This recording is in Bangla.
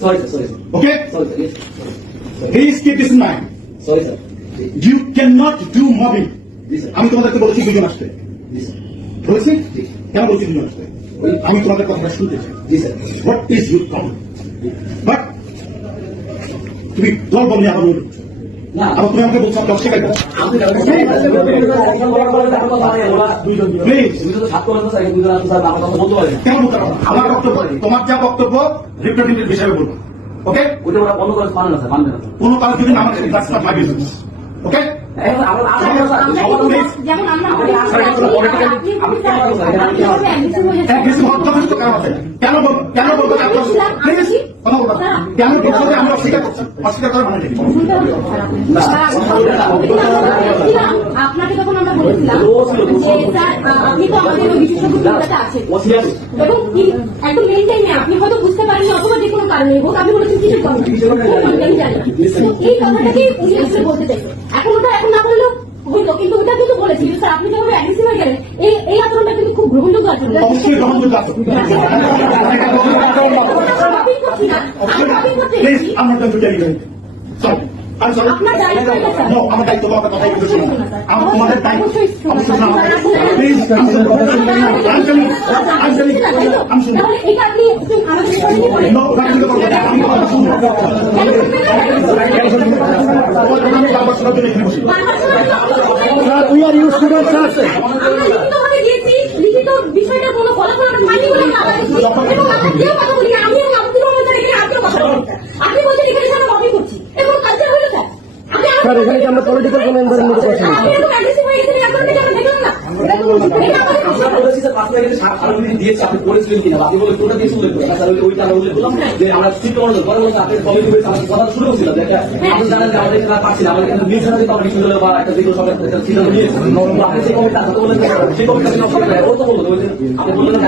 Sorry, sir. Sorry, sir. Okay? Sorry, sir. Yes. Sorry. Please keep this in mind. Sorry, sir. You cannot do mobbing. G sir. আমি তোমাদেরকে বলেছি দুজন আসতে। জি স্যার। বলেছি? জি। কেন বলছি দুজন আসতে? আমি তোমাদের কথাটা শুনতে চাই। জি sir. What is your problem? But তুমি দল বল নিয়ে আবার বলছো। না, আবার তুমি আমাকে বলছো আমি অস্বীকার করছি। আপনি প্লিজ তুমি তো ছাত্র মানুষ স্যার, দুজন আসুন স্যার, আমার কথা বলতে পারেন। কেন বলতে পারো না? আমার বক্তব্য তোমার যা বক্তব্য রিপ্রেজেন্টেটিভ হিসেবে বলবো। ওকে? ওটা ওরা বন্ধ করে মানে না স্যার, মানবে না। কোনো কাজ যদি না আমাকে that's not my business. ওকে? এখন আমরা যেমন আমরা কিছু যথেষ্ট কারণ আছে। কেন বলবো প্লিজ কথা বলবো না। কেন বলবো যে আমরা অস্বীকার করছি? অস্বীকার করার মানে কি? আপনাকে যখন আমরা বলেছিলাম যে স্যার আপনি তো আমাদের বিশেষজ্ঞতা আছেন এবং একদম মেন টাইমে আপনি হয়তো বুঝতে পারেননি অথবা যে কোনো কারণে হোক আপনি বলেছেন কিসের কথা আমি জানি এই কথাটাকে উনি আসলে বলতে চাইছে। এখন ওটা এখন না বললেও হইতো, কিন্তু ওটা কিন্তু বলেছি স্যার আপনি যখন অ্যাগ্রেসিভ হয়ে গেলেন এই আচরণটা কিন্তু খুব গ্রহণযোগ্য আচরণ। অবশ্যই গ্রহণযোগ্য আছে। প্লিজ আমরা তো জানি না। আমি সরি আপনার দায়িত্ব এটা স্যার। নো আমার দায়িত্ব তোমার কথাই বলছি না। আমার তোমাদের দায়িত্ব অবশ্যই না। প্লিজ আমি শুনি তাহলে এটা আপনি আমাদের সাথে বলে নো রাখতে পারবো না। আমি কথা শুনবো আমি বারবার শোনার জন্য এখানে বসি। Sir we are you student sir আমরা লিখিতভাবে দিয়েছি, লিখিত বিষয়টা কোনো ফলাফল আমরা মানি বলে না এবং আমরা কেউ কথা বলি না। আমি এবং আব্দুল রহমান স্যার এখানে আপনিও কথা বলেন স্যার। আপনি বলছেন এখানে স্যার আমি করছি এবং কালচার হইল স্যার। স্যার এখানে কি আমরা পলিটিক্যাল কোনো এনভায়রনমেন্টে করছি না? আপনি এরকম অ্যাগ্রেসিভ হয়ে গেছেন এখন থেকে আমরা দেখলাম না। আমরা বলেছি স্যার, 5 মিনিট আরো যদি দিয়েছে আপনি করেছিলেন কিনা, আপনি বলে কোনটা দিয়েছে উল্লেখ করেন স্যার, ওইটা আমরা উল্লেখ করলাম যে আমরা ঠিক করলাম। পরে বলছে আপনি কমিটি হয়েছে, আমাদের কথা শুরু হচ্ছিল যে আপনি জানেন যে আমাদের এখানে পাচ্ছি না, আমাদের এখানে নিজ হাতে কমিটি শুরু বা একটা যেগুলো সবাই সিদ্ধান্ত নিয়েছে আপনি সেই কমিটি আসতে বলেন, সেই কমিটি আপনি ও তো বললো আপনি বললেন